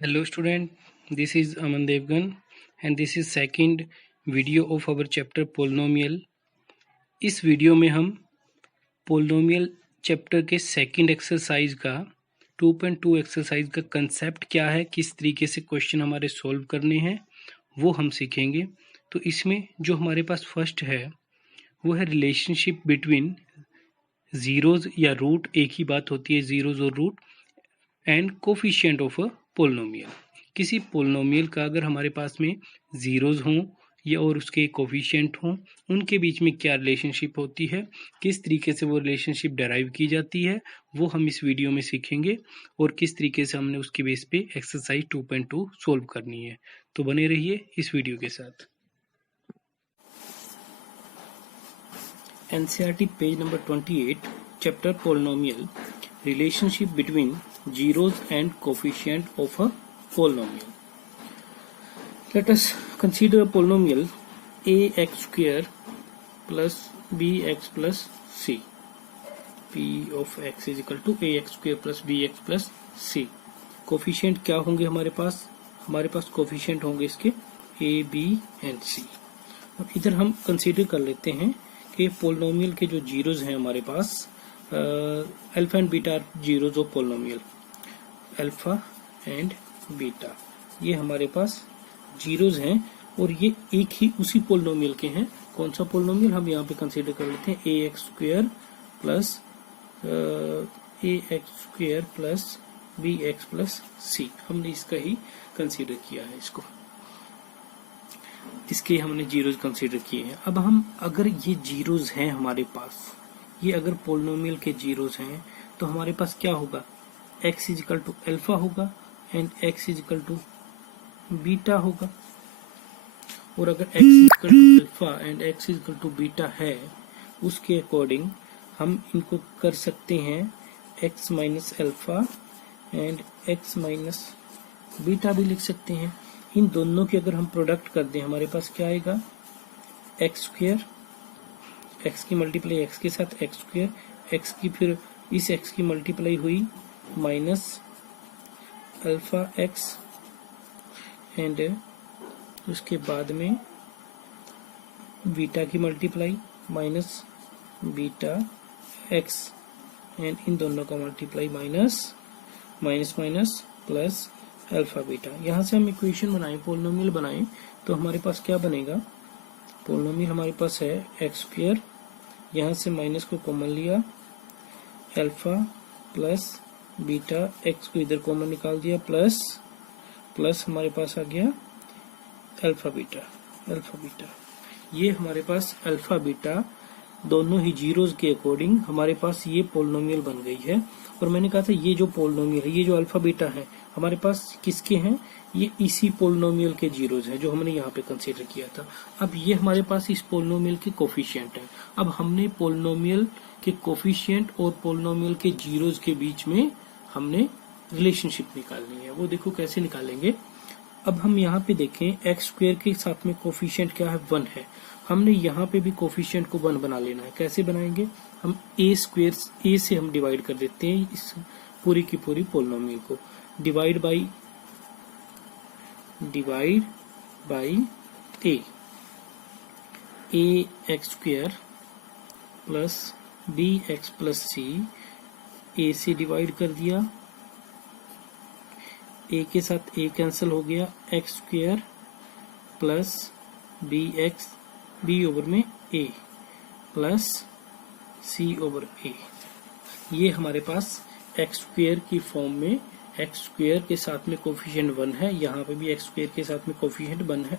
Hello student, this is Aman Devgan and this is second video of our chapter polynomial। इस video में हम polynomial chapter के second exercise का 2.2 exercise का concept क्या है, किस तरीके से क्वेश्चन हमारे सॉल्व करने हैं वो हम सीखेंगे। तो इसमें जो हमारे पास फर्स्ट है वो है रिलेशनशिप बिटवीन ज़ीरोज़ या रूट, एक ही बात होती है ज़ीरोज़ और root, and coefficient of a polynomial. किसी पोलिनोमियल का अगर हमारे पास में ज़ीरोज़ हों या और उसके कोफिशिएंट हों, उनके बीच में क्या रिलेशनशिप होती है, किस तरीके से वो रिलेशनशिप डेराइव की जाती है, वो हम इस वीडियो में सीखेंगे और किस तरीके से हमने उसके बेस पे एक्सरसाइज 2.2 सोल्व करनी है। तो बने रहिए इस वीडियो के साथ। NCERT page number 28, chapter polynomial, relationship between zeros and coefficient of a polynomial. Let us consider a polynomial ax square plus bx plus c. P of x is equal to ax square plus bx plus c. Coefficient क्या होंगे हमारे पास coefficient होंगे इसके a, b and c। अब इधर हम consider कर लेते हैं कि पोलिनोमियल के जो जीरोज हैं हमारे पास, alpha and beta zeros of polynomial, alpha and beta ये हमारे पास जीरोज हैं और ये एक ही उसी पोलिनोमियल के हैं। कौन सा पोलिनोमियल हम यहाँ पे कंसीडर कर लेते हैं, A X square plus B X plus C. हमने इसका ही कंसीडर किया है, इसके हमने जीरोज कंसीडर किए हैं। अब हम अगर ये जीरोज हैं हमारे पास, ये अगर पोलिनोमियल के जीरोज हैं तो हमारे पास क्या होगा, x is equal to alpha होगा and x is equal to beta होगा। और अगर x is equal to alpha and x is equal to beta है, उसके अकॉर्डिंग हम इनको कर सकते हैं x minus alpha and x minus beta भी लिख सकते हैं। इन दोनों की अगर हम प्रोडक्ट कर दें हमारे पास क्या आएगा, एक्स स्क्वेयर, एक्स की मल्टीप्लाई एक्स के साथ एक्स स्क्वेयर, एक्स की फिर इस एक्स की मल्टीप्लाई हुई माइनस अल्फा एक्स एंड उसके बाद में बीटा की multiply minus beta x and in दोनों का multiply minus minus minus plus alpha beta. यहाँ से हम इक्वेशन बनाएं, पोलिनोमियल बनाएं तो हमारे पास क्या बनेगा, पोलिनोमियल हमारे पास है एक्स स्क्वेयर, यहाँ से माइनस को कॉमन लिया, अल्फा प्लस बीटा, एक्स को इधर कॉमन निकाल दिया, प्लस प्लस हमारे पास आ गया अल्फा बीटा। ये हमारे पास अल्फा बीटा दोनों ही जीरोज के अकॉर्डिंग हमारे पास ये पोलिनोमियल बन गई है। और मैंने कहा था ये जो पोलिनोमियल है, ये जो अल्फा बीटा है हमारे पास किसके हैं, ये इसी पोलिनोमियल के जीरोज हैं जो हमने यहाँ पे कंसीडर किया था। अब ये हमारे पास इस पोलिनोमियल के कोफिशिएंट हैं। अब हमने पोलिनोमियल के कोफिशिएंट और पोलिनोमियल के जीरोज के बीच में हमने रिलेशनशिप निकालनी है। वो देखो कैसे निकालेंगे। अब हम यहाँ पे देखें, एक्स स्क्वेयर के साथ में कोफिशिएंट क्या है, 1 है। हमने यहाँ पे भी कोफिशिएंट को 1 बना लेना है। कैसे बनाएंगे, हम ए स्क्वेयर, ए से हम डिवाइड कर देते हैं इस पूरी की पूरी पोलिनोमियल को, divide by A X square plus B X plus C, A से डिवाइड कर दिया, ए के साथ ए कैंसिल हो गया, x square plus B x, b over में ए प्लस सी ओवर ए। ये हमारे पास एक्स स्क्वेयर की फॉर्म में, एक्स स्क्वेयर के साथ में कोफिशिएंट 1 है, यहाँ पे भी एक्स स्क्वेयर के साथ में कोफिशिएंट 1 है।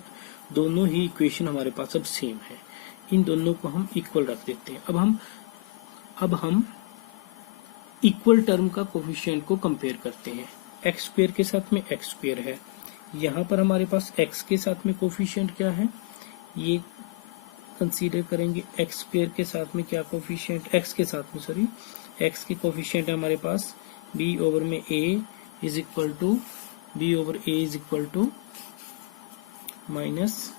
दोनों ही इक्वेशन हमारे पास अब सेम है, इन दोनों को हम इक्वल रख देते हैं। अब हम इक्वल टर्म का कोफिशिएंट को कंपेयर करते हैं। एक्स स्क्वेयर के साथ में एक्स स्क्वेयर है, यहाँ पर हमारे पास एक्स के साथ में कोफिशिएंट क्या है, ये कंसीडर करेंगे। एक्स स्क्वेयर के साथ में क्या कोफिशिएंट, एक्स के साथ में सॉरी, एक्स के कोफिशिएंट है हमारे पास बी ओवर में A is equal to, B over A is equal to minus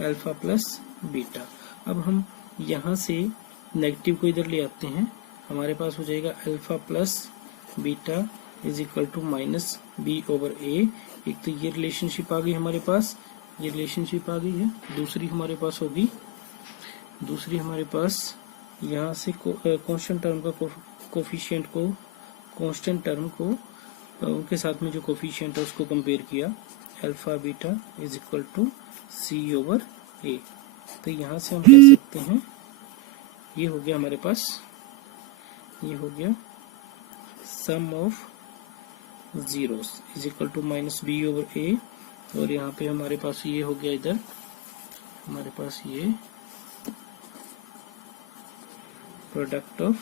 alpha plus beta. अब हम यहाँ से नेगेटिव को इधर ले आते हैं, हमारे पास हो जाएगा alpha plus beta is equal to minus B over A. एक तो ये रिलेशनशिप आ गई हमारे पास, ये रिलेशनशिप आ गई है। दूसरी हमारे पास होगी, दूसरी हमारे पास यहाँ से कांस्टेंट टर्म का कोफिशिएंट को, कांस्टेंट टर्म को उनके साथ में जो कोफिशिएंट है उसको कंपेयर किया, alpha beta is equal to C over A. तो यहाँ से हम कह सकते हैं ये हो गया हमारे पास, ये हो गया sum of zeros is equal to minus B over A. और यहाँ पे हमारे पास ये हो गया, इधर हमारे पास ये product of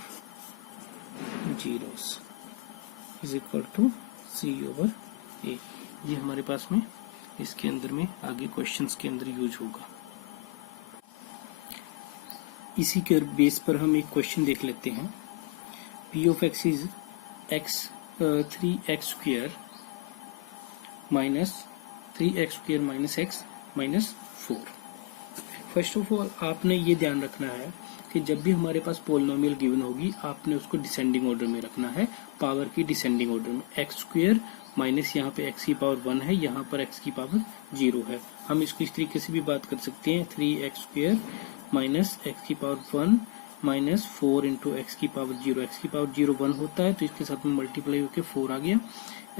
zeros is equal to C over ए। ये हमारे पास में इसके अंदर में आगे क्वेश्चंस के अंदर यूज होगा। इसी के बेस पर हम एक क्वेश्चन देख लेते हैं। P of x is x 3x square minus 3x square minus x minus 4। First of all आपने ये ध्यान रखना है कि जब भी हमारे पास पोलिनोमियल गिवन होगी आपने उसको डिसेंडिंग ऑर्डर में रखना है, पावर की डिसेंडिंग ऑर्डर में। एक्स स्क्वायर माइनस यहाँ पे एक्स की पावर 1 है, यहाँ पर एक्स की पावर 0 है। हम इसको इस तरीके से भी बात कर सकते हैं, 3x स्क्वायर माइनस एक्स की पावर 1 माइनस 4 इंटू एक्स की पावर 0। एक्स की पावर 0 1 होता है तो इसके साथ में मल्टीप्लाई होकर 4 आ गया।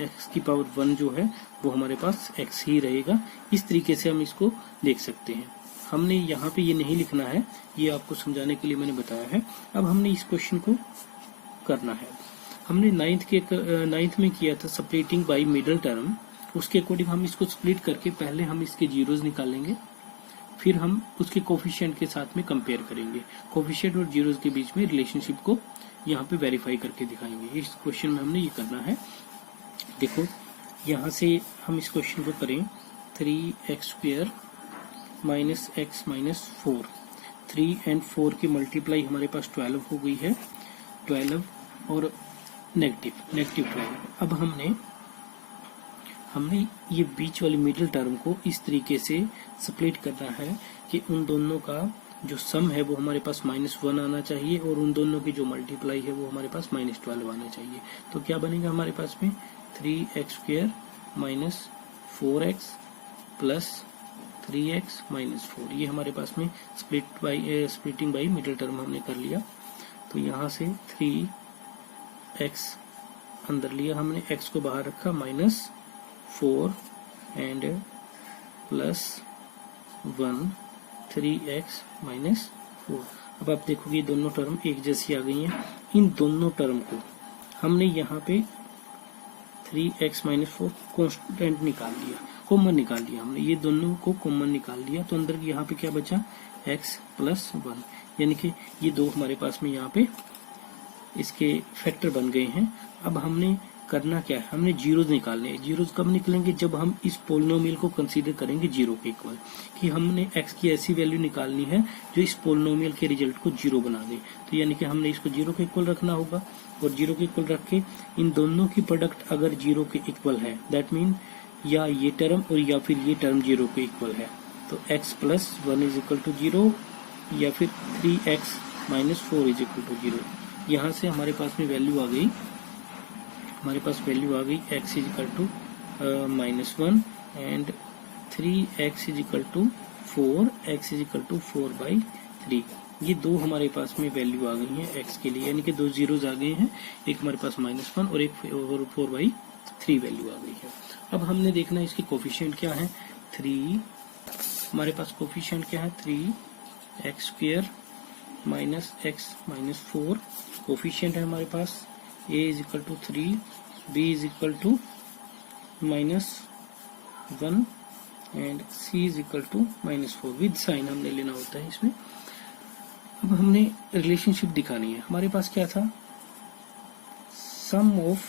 एक्स की पावर 1 जो है वो हमारे पास एक्स ही रहेगा। इस तरीके से हम इसको देख सकते हैं। हमने यहाँ पे ये नहीं लिखना है, ये आपको समझाने के लिए मैंने बताया है। अब हमने इस क्वेश्चन को करना है। हमने नाइन्थ में किया था स्प्लिटिंग बाय मिडिल टर्म, उसके अकॉर्डिंग हम इसको स्प्लिट करके पहले हम इसके जीरोज निकालेंगे, फिर हम उसके कोफिशिएंट के साथ में कंपेयर करेंगे। कोफिशिएंट और जीरोज के बीच में रिलेशनशिप को यहाँ पे वेरीफाई करके दिखाएंगे। इस क्वेश्चन में हमने ये करना है। देखो यहाँ से हम इस क्वेश्चन को करें, 3x square minus x minus 4, 3 और 4 की मल्टीप्लाई हमारे पास 12 हो गई है, 12 और नेगेटिव 12। अब हमने ये बीच वाली मिडिल टर्म को इस तरीके से स्प्लिट करना है कि उन दोनों का जो सम है वो हमारे पास -1 आना चाहिए और उन दोनों की जो मल्टीप्लाई है वो हमारे पास -12 आना चाहिए। तो क्या बनेगा हमारे पास में, 3x square minus 4x plus 3x minus 4। ये हमारे पास में स्प्लिटिंग बाई मिडिल टर्म हमने कर लिया। तो यहाँ से 3x अंदर लिया हमने, x को बाहर रखा, -4 एंड प्लस 1 3x माइनस 4। अब आप देखोगे दोनों टर्म एक जैसी आ गई हैं। इन दोनों टर्म को हमने यहाँ पे 3x माइनस 4 कॉन्स्टेंट निकाल लिया, कॉमन निकाल लिया हमने, ये दोनों को कॉमन निकाल लिया। तो अंदर यहाँ पे क्या बचा, x प्लस 1, यानी कि ये दो हमारे पास में यहाँ पे इसके फैक्टर बन गए हैं। अब हमने करना क्या है, हमने जीरोज निकालने हैं। जीरोज कब निकलेंगे, जब हम इस पोलिनोमियल को कंसीडर करेंगे 0 के इक्वल, कि हमने x की ऐसी वैल्यू निकालनी है जो इस पोलिनोमियल के रिजल्ट को 0 बना दे। तो यानी कि हमने इसको 0 के इक्वल रखना होगा, और 0 के इक्वल रख के इन दोनों की प्रोडक्ट अगर 0 के इक्वल है, दैट मीन या ये टर्म और या फिर ये टर्म 0 के इक्वल है, तो x plus 1 is equal to 0 या फिर 3x minus 4 is equal to 0। यहाँ से हमारे पास में वैल्यू आ गई, हमारे पास वैल्यू आ गई x is equal to -1 and 3x is equal to 4, x is equal to 4/3। ये दो हमारे पास में वैल्यू आ गई हैं x के लिए, यानी कि दो जीरोज आ गए हैं, एक हमारे पास -1 और एक 4/3 वैल्यू आ गई है। अब हमने देखना है इसके कोफिशिएंट क्या है, 3, हमारे पास कोफिशिएंट क्या है, 3x square minus x minus 4। Coefficient है हमारे पास a is equal to 3, b is equal to -1 and c is equal to -4। With sign हमने लेना होता है इसमें। अब हमने रिलेशनशिप दिखानी है। हमारे पास क्या था, सम ऑफ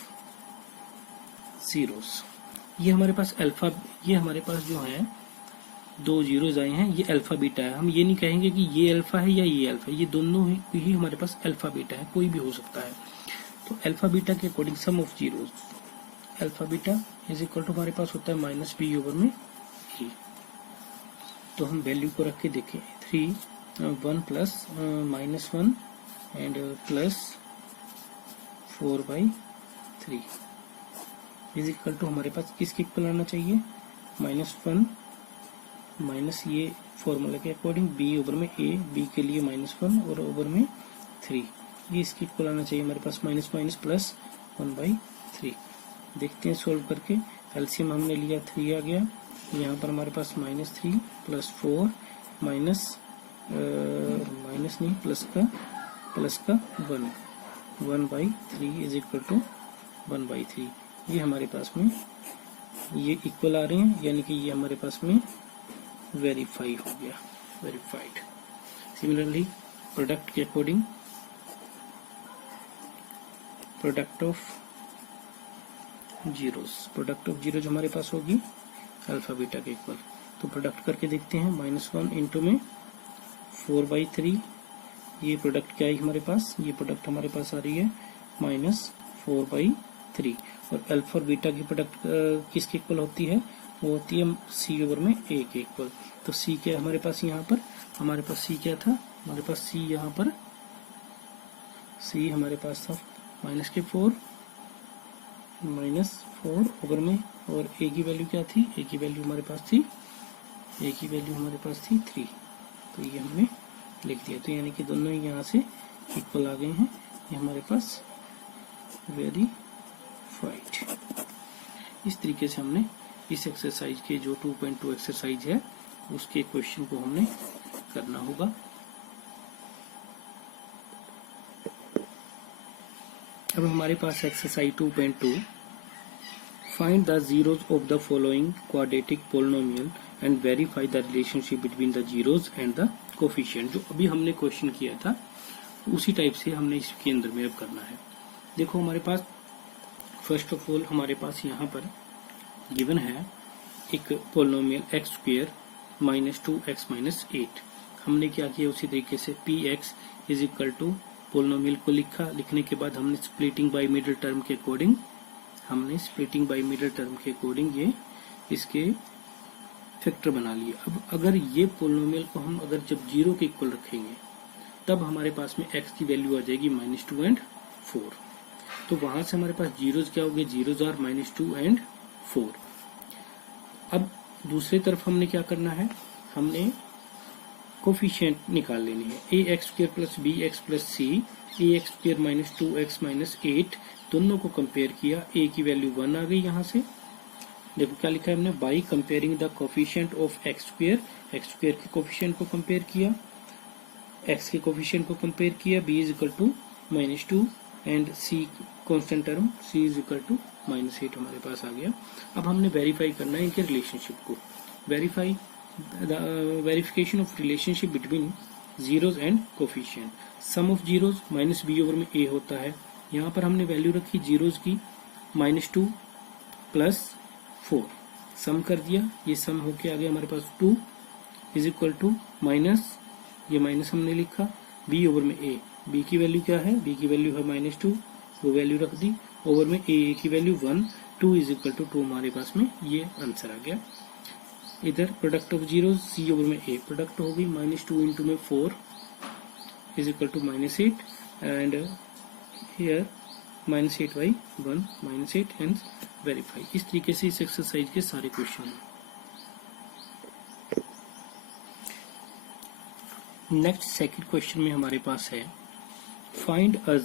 जीरोस। ये हमारे पास अल्फा, ये हमारे पास जो है दो जीरोज आए हैं, ये अल्फा बीटा है। हम ये नहीं कहेंगे कि ये अल्फा है या ये अल्फा है, ये दोनों ही हमारे पास अल्फा बीटा है, कोई भी हो सकता है। तो अल्फा बीटा के according sum of zeros, alpha beta is equal to हमारे पास होता है -b ओवर में e। तो हम वैल्यू को रख के देखें, 1 plus -1 and plus 4/3। Is equal to हमारे पास किसके इक्वल आना चाहिए, -1 माइनस ये फॉर्मूला के अकॉर्डिंग b ओवर में a, b के लिए -1 और ओवर में 3, ये इसके इक्वल आना चाहिए हमारे पास माइनस माइनस प्लस 1/3। देखते हैं सोल्व करके, एलसीएम हमने लिया 3 आ गया, यहाँ पर हमारे पास -3 + 4 माइनस नहीं प्लस का 1/3 इज इक्वल टू 1/3। ये हमारे पास में ये इक्वल आ रहे हैं, यानी कि ये हमारे पास में वेरीफाई हो गया, वेरीफाइड। सिमिलरली प्रोडक्ट के अकॉर्डिंग प्रोडक्ट ऑफ जीरोज हमारे पास होगी अल्फा बीटा के इक्वल। तो प्रोडक्ट करके देखते हैं, -1 इंटू में 4/3, ये प्रोडक्ट क्या है हमारे पास, ये प्रोडक्ट हमारे पास आ रही है -4/3। और अल्फा और बीटा की प्रोडक्ट किसके इक्वल होती है, वो होती है सी ओवर में ए के इक्वल। तो सी क्या हमारे पास, यहाँ पर हमारे पास सी क्या था, हमारे पास सी यहाँ पर सी हमारे पास था -4 ओवर में, और ए की वैल्यू क्या थी, ए की वैल्यू हमारे पास थी 3। तो ये हमने लिख दिया, तो यानी कि दोनों ही यहाँ से इक्वल आ गए हैं, ये हमारे पास वेरीफाइड। इस तरीके से हमने इस एक्सरसाइज के जो 2.2 एक्सरसाइज है उसके क्वेश्चन को हमने करना होगा। अब हमारे पास exercise 2.2, find the zeros of the following quadratic polynomial and verify the relationship between the zeros and the coefficient. जो अभी हमने क्वेश्चन किया था उसी टाइप से हमने इसके अंदर में अब करना है। देखो हमारे पास फर्स्ट ऑफ ऑल हमारे पास यहाँ पर गिवन है एक पोलिनोमियल x² -2x - 8। हमने क्या किया उसी तरीके से px is equal to polynomial को लिखा, लिखने के बाद हमने स्प्लिटिंग बाय मिडिल टर्म के अकॉर्डिंग ये इसके फैक्टर बना लिए। अब अगर ये पोलिनोमियल को हम अगर जब 0 के इक्वल रखेंगे तब हमारे पास में x की वैल्यू आ जाएगी -2 और 4। तो वहां से हमारे पास जीरोज क्या हो गए, जीरोज आर -2 और 4। अब दूसरी तरफ हमने क्या करना है, हमने कोफिशिएंट निकाल लेनी है, ax² + bx + c, ax² -2x - 8, दोनों को कंपेयर किया, a की वैल्यू 1 आ गई। यहाँ से देखो क्या लिखा है हमने, by comparing the coefficient of x² के कोफिशिएंट को कंपेयर किया, x के कोफिशिएंट को कंपेयर किया, b is equal to -2 and c constant term c is equal to -8 हमारे पास आ गया। अब हमने वेरीफाई करना है इनके रिलेशनशिप को, verification of relationship between zeros and coefficient. Sum of zeros -b over में a होता है, यहाँ पर हमने वैल्यू रखी जीरोज की -2 + 4, सम कर दिया, ये सम होके आ गया हमारे पास 2 इज इक्वल टू माइनस, ये माइनस हमने लिखा b ओवर में a, b की वैल्यू क्या है, b की वैल्यू है -2, वो वैल्यू रख दी, ओवर में a की वैल्यू 1, 2 इज इक्वल टू 2 हमारे पास में ये आंसर आ गया। इधर product of zero c over में a, प्रोडक्ट हो गई -2 इंटू में 4 is equal to -8 and here -8/1 -8 and verify. इस तरीके से इस एक्सरसाइज के सारे क्वेश्चन हैं। नेक्स्ट सेकंड क्वेश्चन में हमारे पास है find a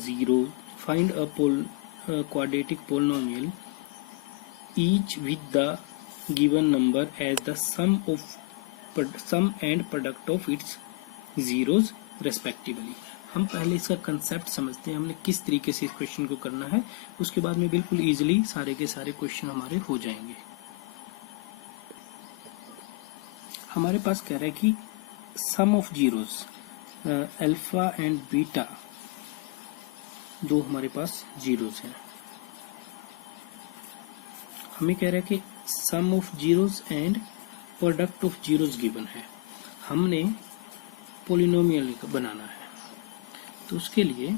quadratic polynomial each with the given number as the sum and product of its zeros respectively। हम पहले इसका कंसेप्ट समझते हैं, हमने किस तरीके से इस क्वेश्चन को करना है, उसके बाद में बिल्कुल इजीली सारे के सारे क्वेश्चन हमारे हो जाएंगे। हमारे पास कह रहा है कि sum of zeros alpha and beta, दो हमारे पास जीरोज हैं। हमें कह रहा है कि sum of zeros and product of zeros given है, हमने पोलिनोमियल बनाना है। तो उसके लिए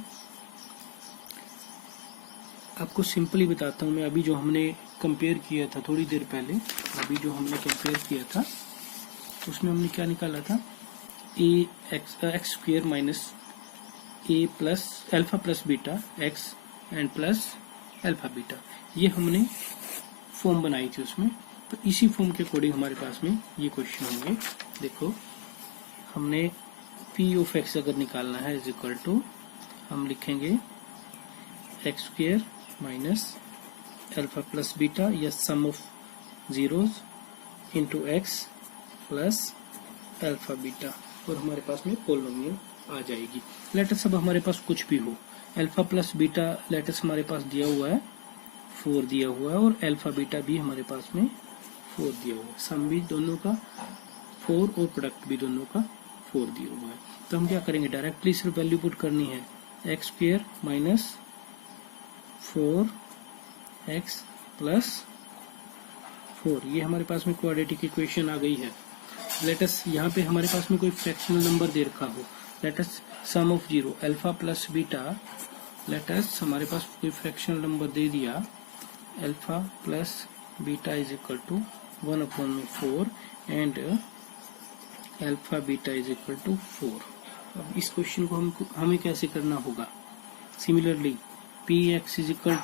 आपको सिंपली बताता हूं मैं, अभी जो हमने कंपेयर किया था थोड़ी देर पहले, अभी जो हमने कंपेयर किया था उसमें हमने क्या निकाला था, x² - a plus alpha plus beta x and plus alpha beta. ये हमने फॉर्म बनाई थी उसमें, तो इसी फॉर्म के अकॉर्डिंग हमारे पास में ये क्वेश्चन होंगे। देखो हमने पी ऑफ एक्स अगर निकालना है इज इक्वल टू, हम लिखेंगे X square minus alpha plus beta या sum of zeros into X plus alpha beta, और हमारे पास में पोलिनोमियल आ जाएगी। लेटस अब हमारे पास कुछ भी हो, अल्फा प्लस बीटा लेटस हमारे पास दिया हुआ है 4 दिया हुआ है, और अल्फा बीटा भी हमारे पास में 4 दिया हुआ है, सम भी दोनों का 4 और प्रोडक्ट भी दोनों का 4 दिया हुआ है। तो हम क्या करेंगे, डायरेक्टली सिर्फ वैल्यू पुट करनी है, x square minus 4x plus 4, ये हमारे पास में क्वाड्रेटिक इक्वेशन आ गई है। लेटस यहाँ पे हमारे पास में कोई फ्रैक्शनल नंबर दे रखा हो, let's sum of zero alpha plus beta, let's हमारे पास कोई फ्रैक्शनल नंबर दे दिया alpha plus beta is equal to 1/4 and alpha beta is equal to 4। अब इस क्वेश्चन को हमें कैसे करना होगा, similarly p x is equal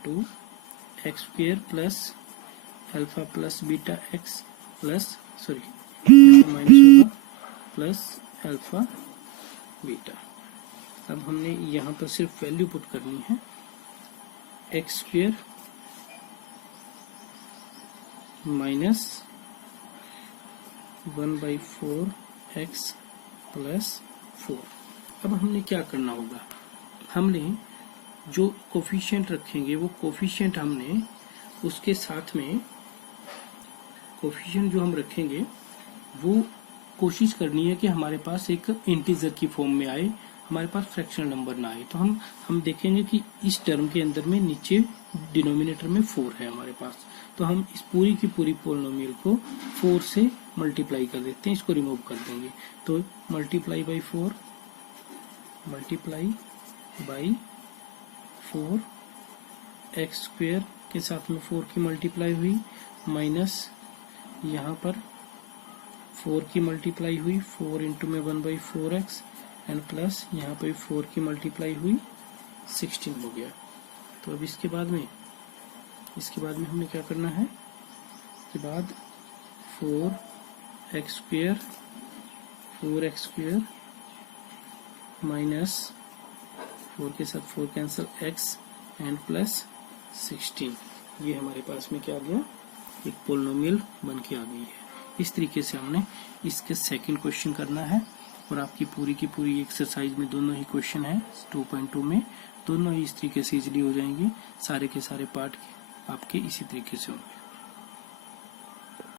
to x square plus alpha plus beta x plus minus होगा प्लस अल्फा बीटा। अब हमने यहाँ पर सिर्फ वैल्यू पुट करनी है, x square minus 1/4x plus 4। अब हमने क्या करना होगा, हमने जो कोफिशिएंट रखेंगे वो कोफिशिएंट हमने उसके साथ में कोफिशिएंट जो हम रखेंगे वो कोशिश करनी है कि हमारे पास एक इंटीजर की फॉर्म में आए, हमारे पास फ्रैक्शनल नंबर ना आए। तो हम देखेंगे कि इस टर्म के अंदर में नीचे डिनोमिनेटर में 4 है हमारे पास, तो हम इस पूरी की पूरी पोलिनोमियल को 4 से मल्टीप्लाई कर देते हैं, इसको रिमूव कर देंगे। तो मल्टीप्लाई बाई 4 एक्स स्क्वायर के साथ में 4 की मल्टीप्लाई हुई, माइनस यहाँ पर 4 की मल्टीप्लाई हुई 4 इंटू में 1/4x एंड प्लस यहाँ पर 4 की मल्टीप्लाई हुई 16 हो गया। तो अब इसके बाद में हमें क्या करना है, इसके बाद 4x स्क्वायर माइनस 4 के साथ 4 कैंसिल x एंड प्लस 16, ये हमारे पास में क्या आ गया, एक पोलिनोमियल बन के आ गई है। इस तरीके से हमने इसके सेकंड क्वेश्चन करना है, और आपकी पूरी की पूरी एक्सरसाइज में दोनों ही क्वेश्चन है 2.2 में, दोनों ही इस तरीके से इजीली हो जाएंगे, सारे के सारे पार्ट आपके इसी तरीके से होंगे।